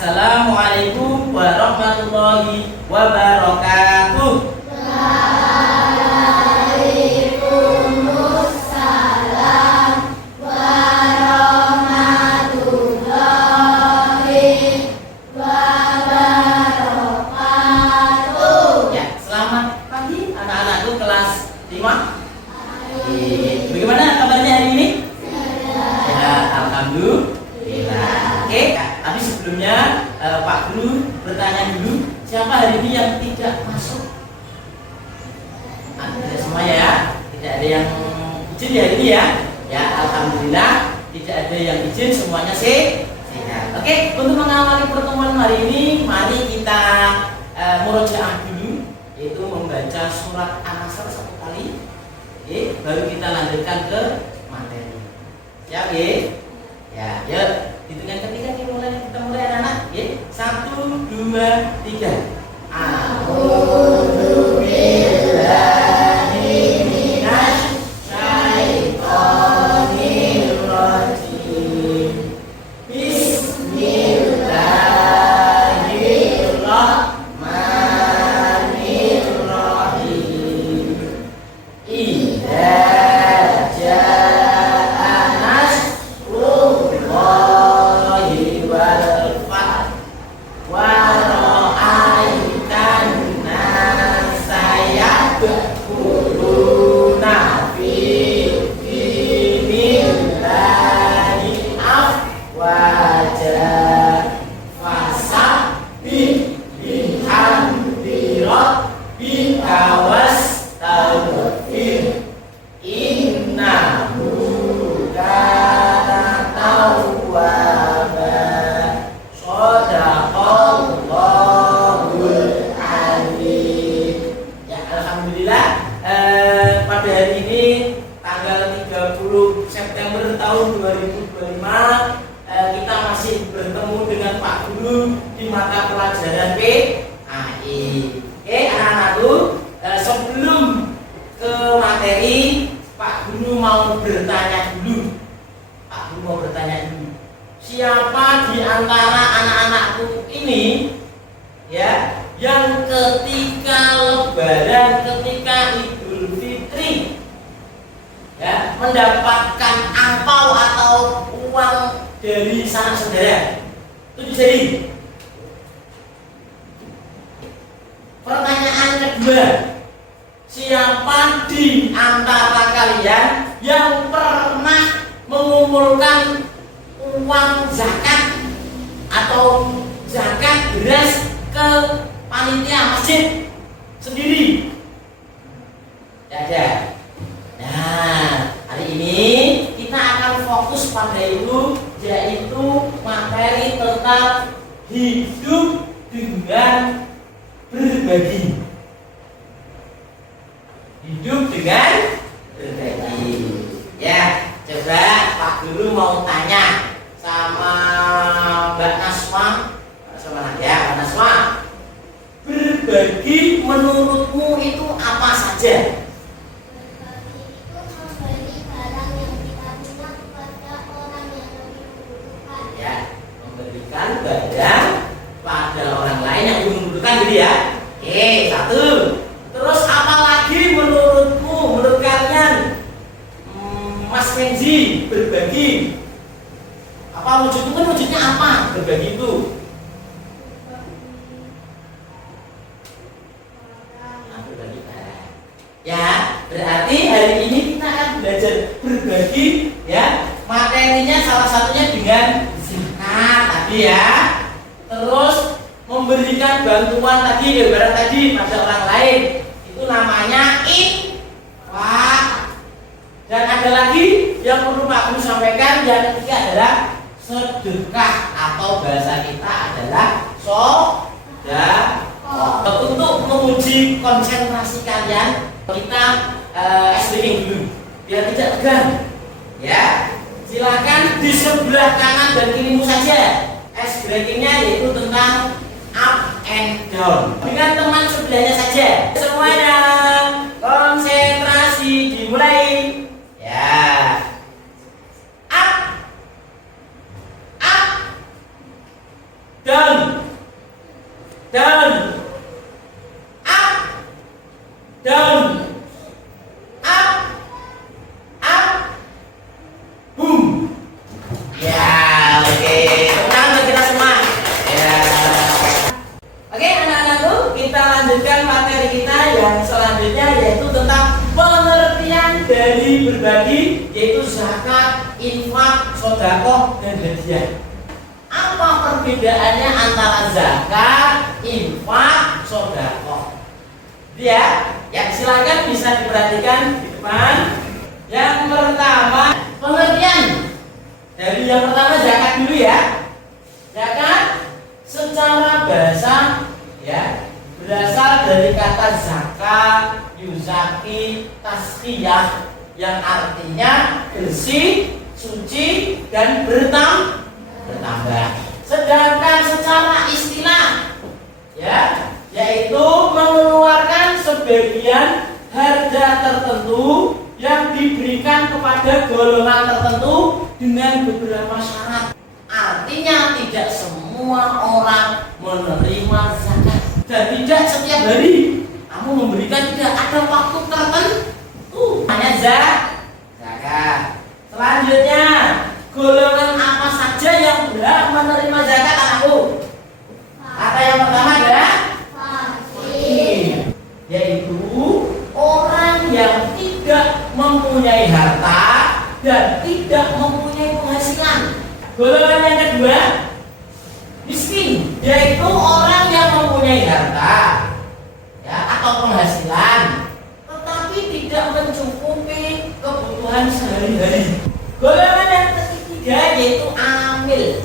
Assalamualaikum warahmatullahi wabarakatuh. Waalaikumsalam warahmatullahi wabarakatuh. Ya, selamat pagi anak-anakku kelas 5. Bagaimana kabarnya hari ini? Ya, alhamdulillah. Oke, tapi sebelumnya Pak Guru bertanya dulu, siapa hari ini yang tidak masuk? Tidak semua ya, tidak ada yang izin ya hari ini ya. Ya, alhamdulillah tidak ada yang izin, semuanya sehat. Oke, untuk mengawali pertemuan hari ini, mari kita murojaah dulu, yaitu membaca surat An-Nasr 1 kali. Oke, baru kita lanjutkan ke materi. Siap ya? Ya, yuk. Hitungan ketiga kita mulai anak-anak. Ya, 1, 2, 3. A'udzu billahi minasy syaithanir rajim. Bismillahirrahmanirrahim. Idza siapa di antara anak-anakku ini ya yang ketika Lebaran, ketika Idul Fitri ya mendapatkan angpau atau uang dari sanak saudara? Itu jadi. Pertanyaan kedua, siapa di antara kalian yang pernah mengumpulkan uang zakat atau zakat beras ke panitia masjid sendiri? Ya ada. Nah, hari ini kita akan fokus pada itu, yaitu materi tentang hidup dengan berbagi. Hidup dengan berbagi. Ya, coba Pak Guru mau tanya sama Mbak Nasma, sama ya Mbak Nasma, berbagi menurutmu itu apa saja? Berbagi itu memberi barang yang kita punya kepada orang yang lebih membutuhkan. Ya, memberikan barang pada orang lain yang lebih membutuhkan gitu ya. Oke, 1. Terus apa lagi menurut kalian, Mas Kenzi, berbagi apa wujudnya apa berbagi itu? Berbagi barang. Ya, berarti hari ini kita akan belajar berbagi ya. Materinya salah satunya dengan zakat tadi ya. Terus memberikan bantuan tadi, barang tadi pada orang lain. Itu namanya infak. Dan ada lagi yang perlu Pak Guru sampaikan, yang ketiga adalah sedekah atau bahasa kita adalah sedekah. Untuk menguji konsentrasi kalian, kita breaking dulu biar tidak tegang. Ya, silakan di sebelah kanan dan kirimu saja. Breakingnya yaitu tentang up and down. Dengan teman sebelahnya saja. Semuanya konsentrasi dimulai. Ya. Up, down. Down. Up. Down. Up. Up. Boom. Ya, oke. Tenang buat kita semua. Ya. Oke, anak-anakku, kita lanjutkan materi kita yang selanjutnya, yaitu tentang pengertian dari berbagi, yaitu zakat, infak, sedekah, dan hadiah. Apa perbedaannya antara zakat, infak, sedekah? Ya, silakan bisa diperhatikan di depan. Yang pertama, pengertian dari yang pertama zakat dulu ya. Zakat secara bahasa ya berasal dari kata zakat, yuzaki, taskiyah, yang artinya bersih, suci, dan bertambah. Sedangkan secara istilah ya, yaitu mengeluarkan sebagian harga tertentu yang diberikan kepada golongan tertentu dengan beberapa syarat. Artinya tidak semua orang menerima zakat, dan tidak setiap hari kamu memberikan, tidak ada waktu tertentu. Hanya zakat. Selanjutnya, golongan apa saja yang berhak menerima zakat, anakku? Kata yang pertama adalah fakir, yaitu orang yang tidak mempunyai harta dan tidak mempunyai penghasilan. Golongan yang kedua, miskin, yaitu orang yang mempunyai harta ya atau penghasilan tetapi tidak mencukupi kebutuhan sehari-hari. Golongan yang ketiga yaitu amil.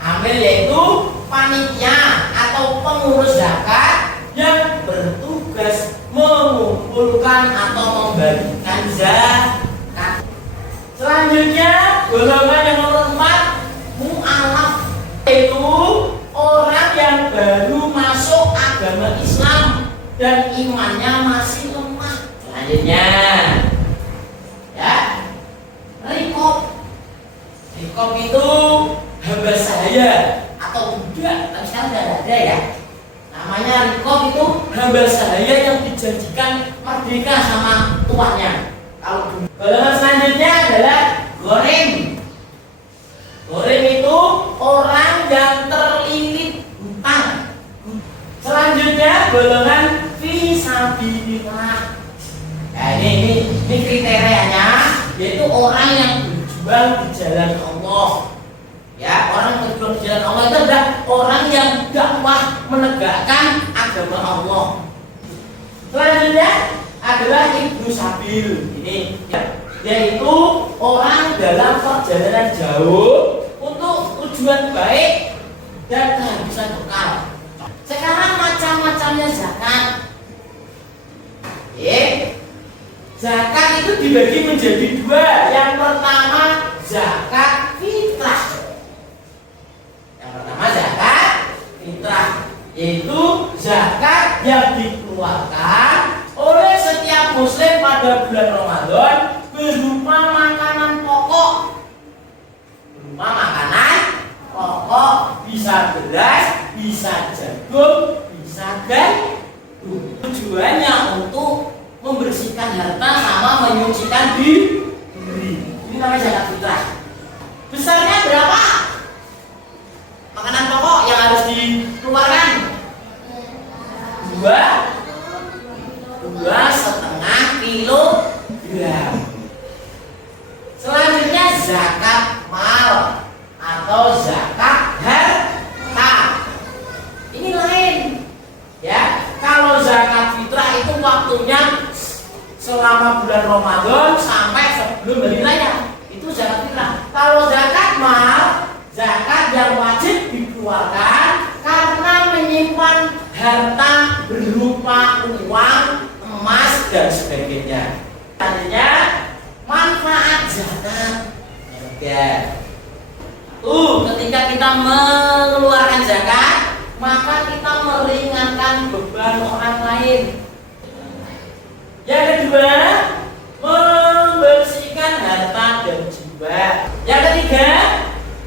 Amil yaitu panitia atau pengurus zakat yang bertugas mengumpulkan atau membagikan zakat. Selanjutnya, golongan yang nomor 4, mu'alaf, yaitu orang yang baru masuk agama Islam dan imannya masih lemah. Selanjutnya ya, rikob. Rikob itu hamba sahaya atau budak, tapi sekarang tidak ada ya. Namanya rikob itu hamba sahaya yang dijanjikan merdeka sama tuannya. Kalau golongan selanjutnya adalah goreng. Goreng itu orang yang terlilit hutang. Selanjutnya golongan fisabilillah. Nah, ini kriterianya, yaitu orang yang berjuang di jalan Allah. Ya, orang yang berjuang di jalan Allah itu adalah orang yang dakwah menegakkan agama Allah. Selanjutnya adalah ibu sabil. Ini yaitu orang dalam perjalanan jauh untuk tujuan baik dan kehabisan bekal. Sekarang macam-macamnya zakat. Zakat itu dibagi menjadi dua. Yang pertama zakat fitrah. Yang pertama zakat fitrah, yaitu zakat yang dikeluarkan oleh setiap muslim pada bulan Ramadan berupa makanan pokok. Berupa makanan pokok, bisa beras, bisa jagung, bisa gandum. Tujuannya untuk membersihkan harta sama menyucikan diri. Ini namanya zakat fitrah. Besarnya berapa? Makanan pokok yang harus dikeluarkan? 2,5 kilogram. Selanjutnya zakat mal atau zakat harta. Ini lain ya. Kalau zakat fitrah itu waktunya selama bulan Ramadan sampai sebelum hari raya, itu zakat fitrah. Kalau zakat mal, zakat yang wajib dikeluarkan karena menyimpan harta berupa uang, emas, dan sebagainya. Artinya manfaat zakat. Ketika kita mengeluarkan zakat, maka kita meringankan beban orang lain. Yang kedua, membersihkan harta dan jiwa. Yang ketiga,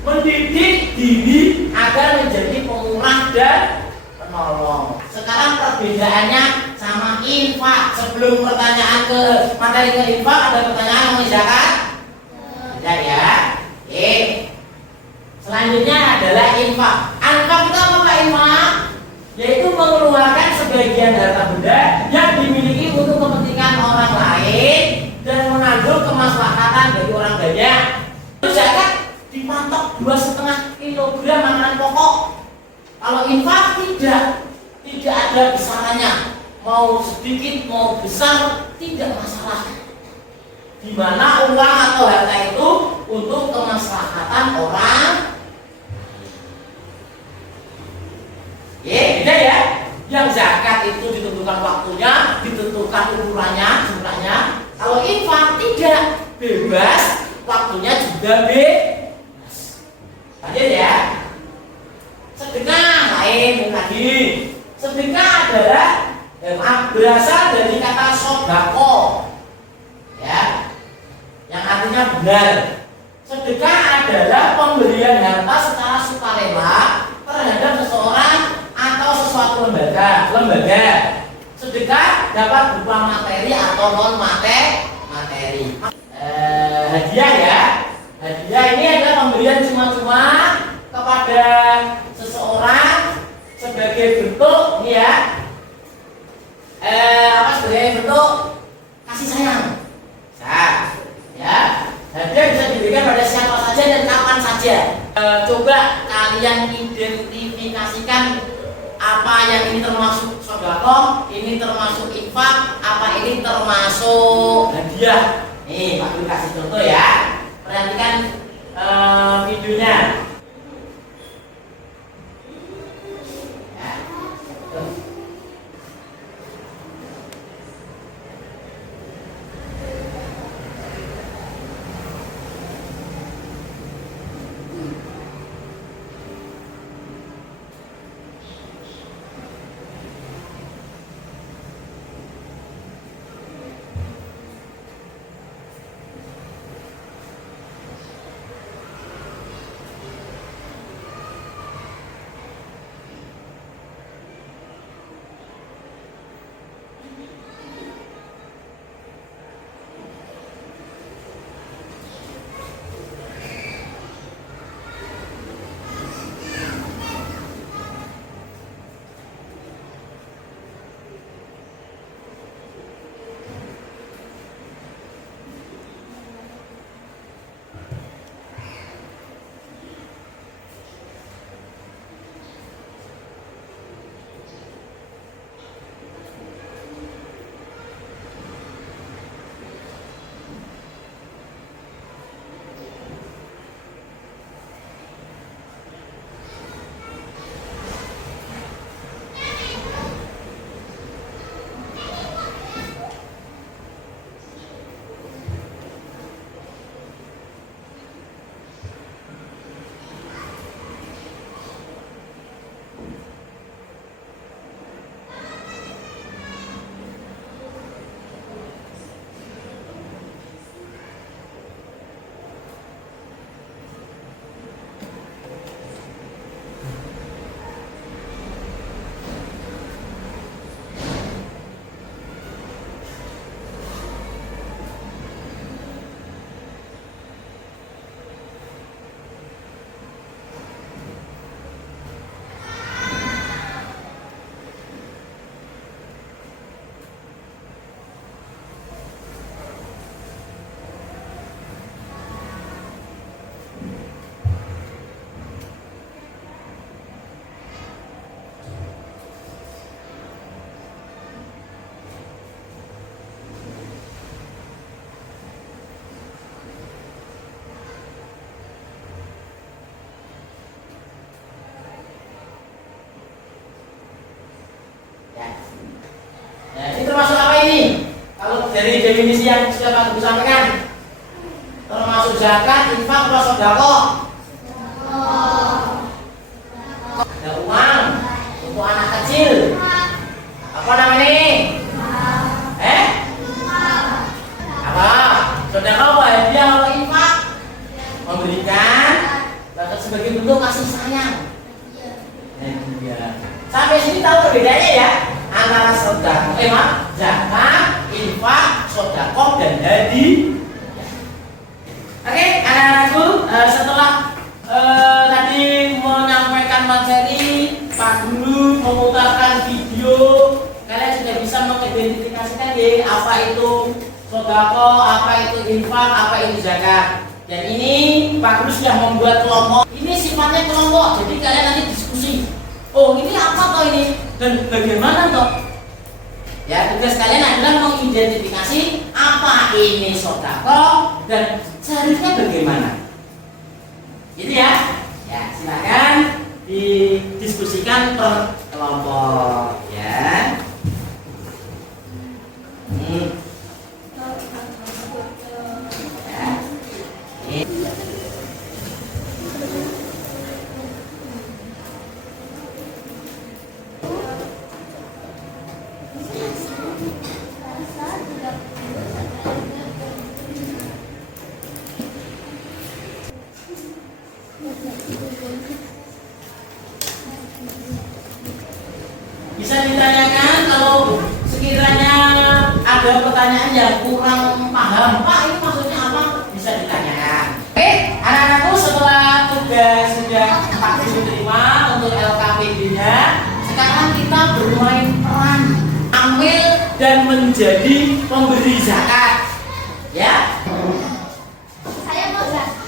mendidik diri agar menjadi pemurah dan perbedaannya sama infak. Sebelum pertanyaan ke materi ke infak, ada pertanyaan mengenai zakat? Tidak ya. Oke. Selanjutnya adalah infak. Infak itu apa Pak infak? Yaitu mengeluarkan sebagian harta benda yang dimiliki untuk kepentingan orang lain dan mengandung kemaslahatan bagi orang banyak. Zakat dipatok 2,5 kilogram makanan pokok. Kalau infak tidak ada besarannya, mau sedikit mau besar tidak masalah. Di mana uang atau harta itu untuk kemaslahatan orang. Beda ya. Yang zakat itu ditentukan waktunya, ditentukan ukurannya, jumlahnya. Kalau infak tidak, bebas, waktunya juga bebas. Lanjut ya. Sedekah lain lagi. Sedekah adalah berasal dari kata sodako, ya, yang artinya benar. Sedekah adalah pemberian harta secara sukarela terhadap seseorang atau sesuatu lembaga. Sedekah dapat berupa materi atau non materi. Hadiah ya. Hadiah ini adalah pemberian cuma-cuma kepada seseorang sebagai bentuk ya, sebagai bentuk kasih sayang. Ya, hadiah bisa diberikan pada siapa saja dan kapan saja. Coba kalian identifikasikan apa yang ini termasuk sedekah, ini termasuk infak, apa ini termasuk hadiah. Nih, Pak Guru kasih contoh ya. Perhatikan videonya. Nah, ini termasuk apa ini? Kalau dari definisi yang sudah Pak Guru sampaikan, termasuk zakat, infak, atau sedekah. Ada uang untuk anak kecil. Apa namanya ini? Apa? Sedekah apa? Hadiah atau infak? Memberikan zakat sebagai bentuk kasih sayang. Sampai sini tahu perbedaannya ya? antara zakat, infak, sedekah dan hadiah. Oke, anak-anakku, setelah tadi menyampaikan materi, Pak Guru memutarkan video, kalian sudah bisa mengidentifikasikan ya apa itu sedekah, apa itu infak, apa itu zakat. Dan ini Pak Guru sudah membuat kelompok. Ini sifatnya kelompok, jadi kalian nanti diskusi. Oh, ini apa toh ini? Dan bagaimana toh? Ya, tugas kalian adalah mengidentifikasi apa ini sedekah dan seharusnya bagaimana. Gitu ya. Ya, silakan didiskusikan per kelompok ya. Bisa ditanyakan kalau sekiranya ada pertanyaan yang kurang paham, Pak ini maksudnya apa? Bisa ditanyakan. Oke, anak-anakku, setelah tugas sudah Pak Guru terima untuk LKPD-nya, sekarang kita bermain peran ambil dan menjadi pemberi zakat. Ya. Saya mau zakat.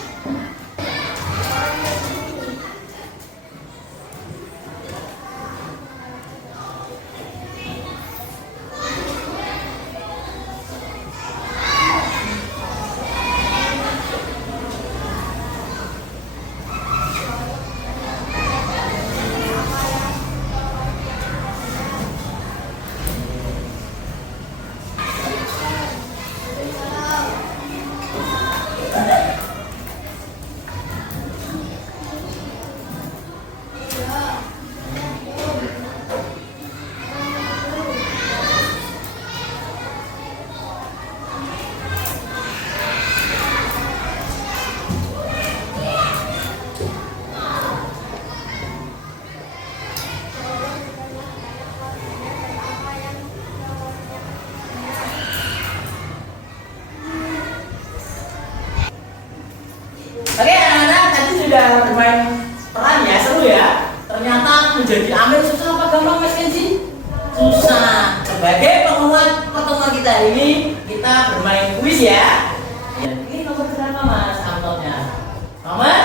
Oke, anak-anak, tadi sudah bermain peran ya, seru ya. Ternyata menjadi amil susah apa gampang Mas Kenzi? Susah. Sebagai penguat pertemuan kita hari ini, kita bermain kuis ya. Ini nomor berapa Mas amplopnya? Nomor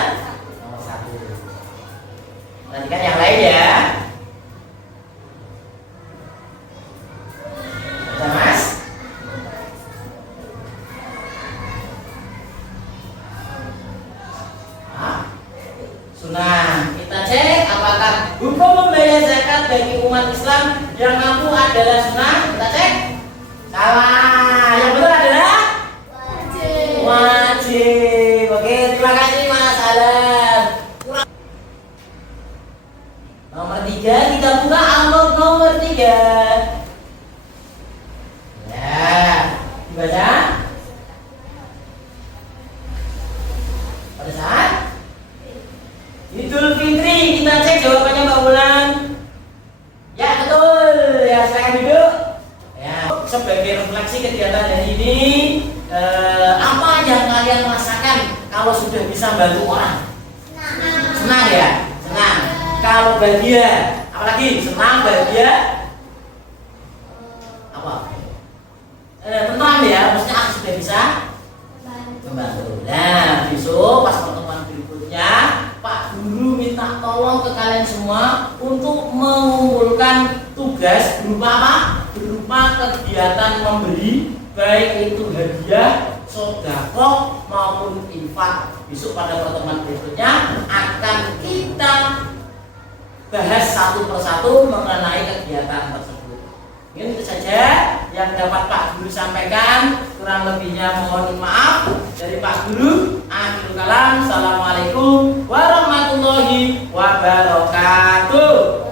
1. Perhatikan yang lain ya. Baca Mas. Sunnah. Kita cek apakah hukum membayar zakat bagi umat Islam yang mampu adalah sunnah. Kita cek. Salah. Yang benar adalah Wajib. wajib. Oke, terima kasih Mas Alan. Nomor 3 kita buka amplop nomor 3. Ya, dibaca. Pada saat Idul Fitri, kita cek jawabannya Mbak Wulan. Ya betul, ya silakan duduk. Ya, sebagai refleksi kegiatan hari ini, apa yang kalian rasakan kalau sudah bisa bantu orang? Senang ya, senang. Kalau bahagia, apalagi senang, bahagia, apa? Tenang ya, maksudnya aku sudah bisa membantu. Nah, besok pas pertemuan berikutnya Pak Guru minta tolong ke kalian semua untuk mengumpulkan tugas berupa apa? Berupa kegiatan memberi, baik itu hadiah, sedekah maupun infak. Besok pada pertemuan berikutnya akan kita bahas satu persatu mengenai kegiatan tersebut. Ini itu saja yang dapat Pak Guru sampaikan. Kurang lebihnya mohon maaf dari Pak Guru. Akhirul kalam. Assalamualaikum warahmatullahi wabarakatuh.